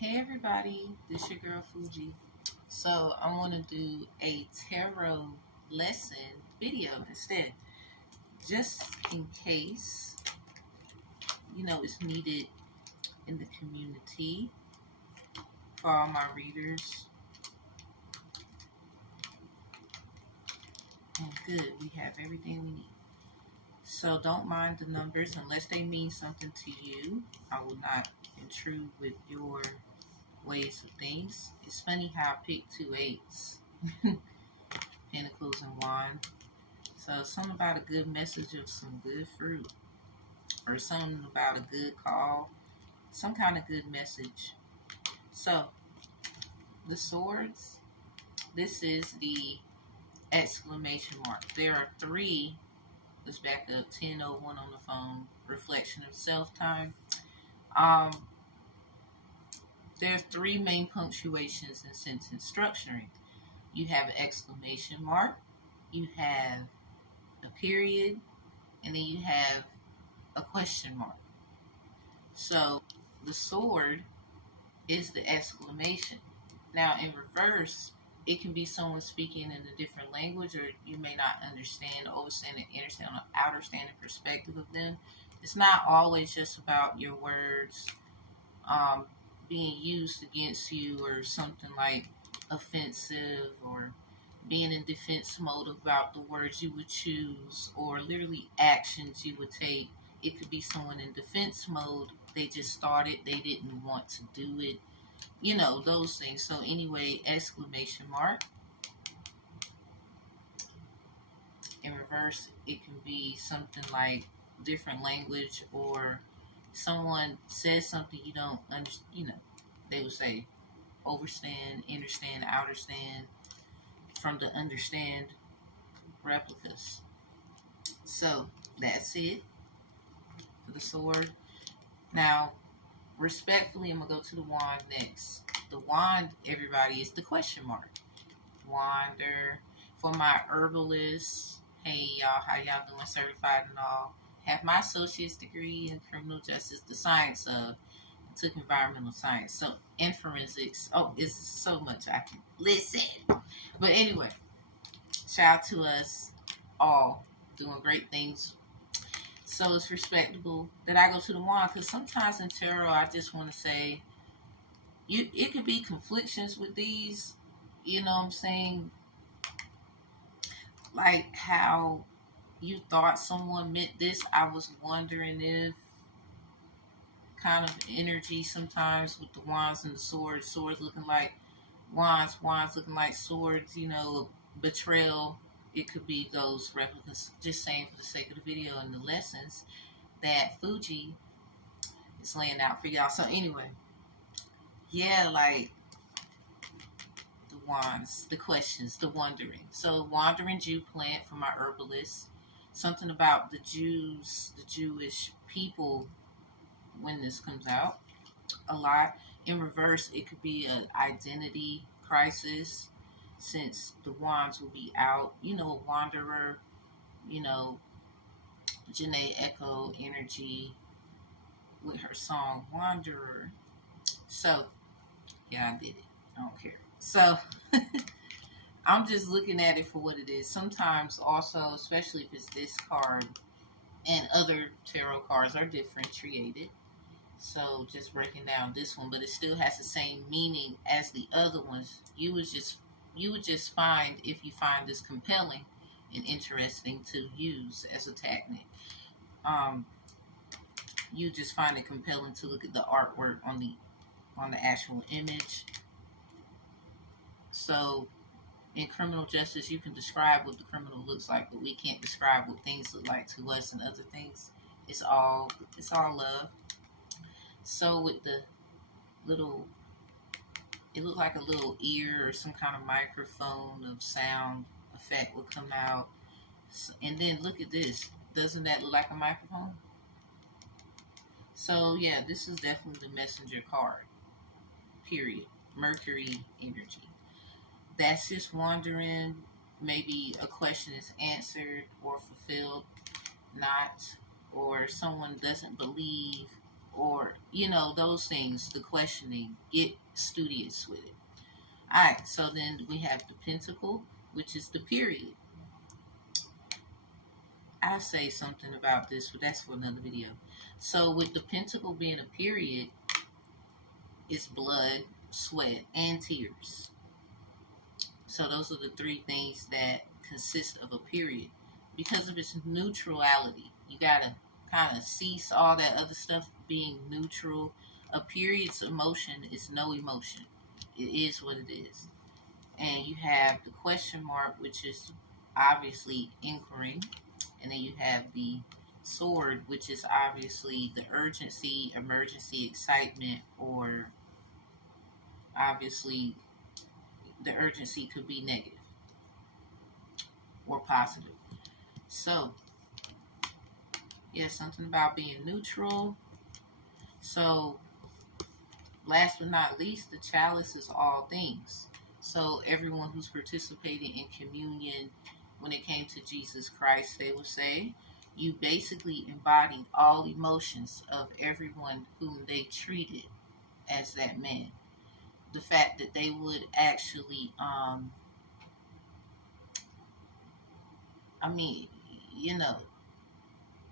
Hey everybody, this your girl Fuji. So I want to do a tarot lesson video instead, just in case it's needed in the community for all my readers. And good, we have everything we need. So don't mind the numbers unless they mean something to you. I will not intrude with your ways of things. It's funny how I picked 2 8s. Pentacles and wand. So something about a good message of some good fruit, or something about a good call, some kind of good message. So the swords, this is the exclamation mark. There are 3. Let's back up. 10:01 on the phone. Reflection of self time. There's 3 main punctuations in sentence structuring. You have an exclamation mark, you have a period, and then you have a question mark. So the sword is the exclamation. Now in reverse, it can be someone speaking in a different language, or you may not understand, overstand, and understand an understanding perspective of them. It's not always just about your words being used against you, or something like offensive, or being in defense mode about the words you would choose, or literally actions you would take. It could be someone in defense mode. They just started, they didn't want to do it, those things. So anyway, exclamation mark. In reverse, it can be something like different language, or someone says something you don't understand. They would say overstand, understand, outerstand, from the understand replicas. So that's it for the sword. Now, respectfully, I'm going to go to the wand next. The wand, everybody, is the question mark. Wander. For my herbalists, hey y'all, how y'all doing? Certified and all. Have my associate's degree in criminal justice, the science of, took environmental science, so in forensics. Oh, it's so much I can listen. But anyway, shout out to us all doing great things. So it's respectable that I go to the wand, because sometimes in tarot I just want to say, it could be conflictions with these, you know what I'm saying, like how you thought someone meant this. I was wondering if kind of energy sometimes with the wands and the swords looking like wands looking like swords, betrayal. It could be those replicas. Just saying for the sake of the video and the lessons that Fuji is laying out for y'all. So anyway, yeah, like the wands, the questions, the wondering. So wandering Jew plant for my herbalists. Something about the Jews, the Jewish people, when this comes out a lot. In reverse, it could be an identity crisis, since the wands will be out. A wanderer, Janae Echo energy with her song Wanderer. So yeah, I did it, I don't care. So I'm just looking at it for what it is. Sometimes also, especially if it's this card and other tarot cards are differentiated, so just breaking down this one, but it still has the same meaning as the other ones. You would just find, if you find this compelling and interesting to use as a technique, you just find it compelling to look at the artwork on the actual image. So in criminal justice, you can describe what the criminal looks like, but we can't describe what things look like to us and other things. It's all love. So with the little, it looked like a little ear or some kind of microphone of sound effect would come out. And then look at this. Doesn't that look like a microphone? So yeah, this is definitely the messenger card. Period. Mercury energy. That's just wondering. Maybe a question is answered or fulfilled, not, or someone doesn't believe, or, those things, the questioning. Get studious with it. Alright, so then we have the pentacle, which is the period. I'll say something about this, but that's for another video. So with the pentacle being a period, it's blood, sweat, and tears. So those are the three things that consist of a period. Because of its neutrality, you gotta kind of cease all that other stuff being neutral. A period's emotion is no emotion. It is what it is. And you have the question mark, which is obviously inquiry. And then you have the sword, which is obviously the urgency, emergency, excitement, or obviously the urgency could be negative or positive. So, yeah, something about being neutral. So, last but not least, the chalice is all things. So, everyone who's participating in communion, when it came to Jesus Christ, they would say, you basically embodied all emotions of everyone whom they treated as that man. The fact that they would actually,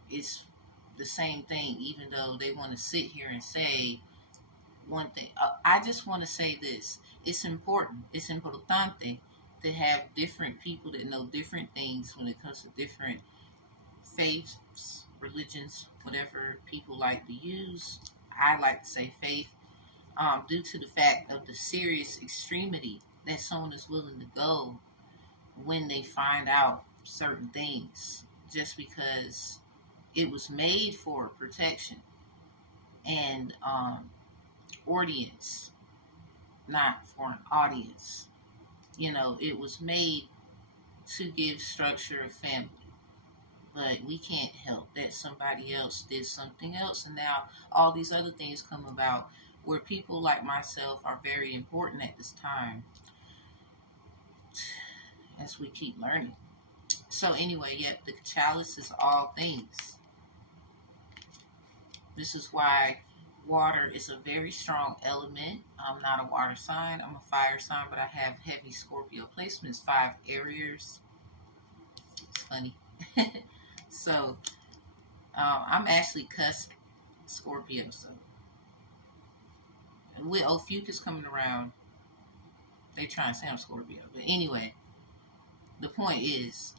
it's the same thing, even though they want to sit here and say one thing. I just want to say this. It's important. It's importante to have different people that know different things when it comes to different faiths, religions, whatever people like to use. I like to say faith, due to the fact of the serious extremity that someone is willing to go when they find out certain things, just because it was made for protection and audience, not for an audience. It was made to give structure of family. But we can't help that somebody else did something else, and now all these other things come about where people like myself are very important at this time as we keep learning. So anyway, the chalice is all things. This is why water is a very strong element. I'm not a water sign. I'm a fire sign, but I have heavy Scorpio placements, 5 areas. It's funny. So, I'm actually cusp Scorpio. So, and with Ophiuchus coming around, they try and say I'm Scorpio. But anyway, the point is,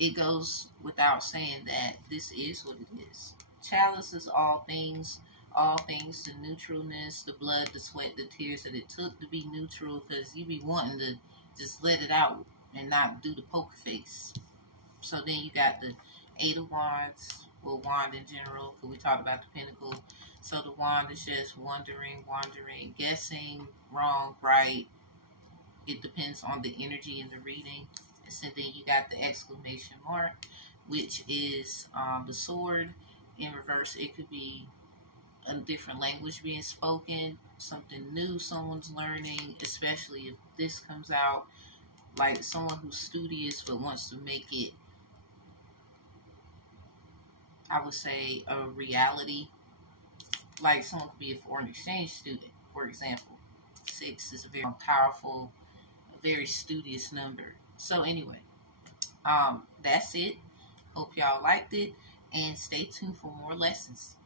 it goes without saying that this is what it is. Chalice is all things, the neutralness, the blood, the sweat, the tears that it took to be neutral, because you be wanting to just let it out and not do the poker face. So then you got the 8 of Wands, well, wand in general, because we talked about the pentacle. So the wand is just wandering, guessing, wrong, right. It depends on the energy in the reading. And then you got the exclamation mark, which is the sword. In reverse, it could be a different language being spoken, something new someone's learning, especially if this comes out, like someone who's studious but wants to make it, I would say, a reality. Like someone could be a foreign exchange student, for example. 6 is a very powerful, very studious number. So anyway, that's it. Hope y'all liked it, and stay tuned for more lessons.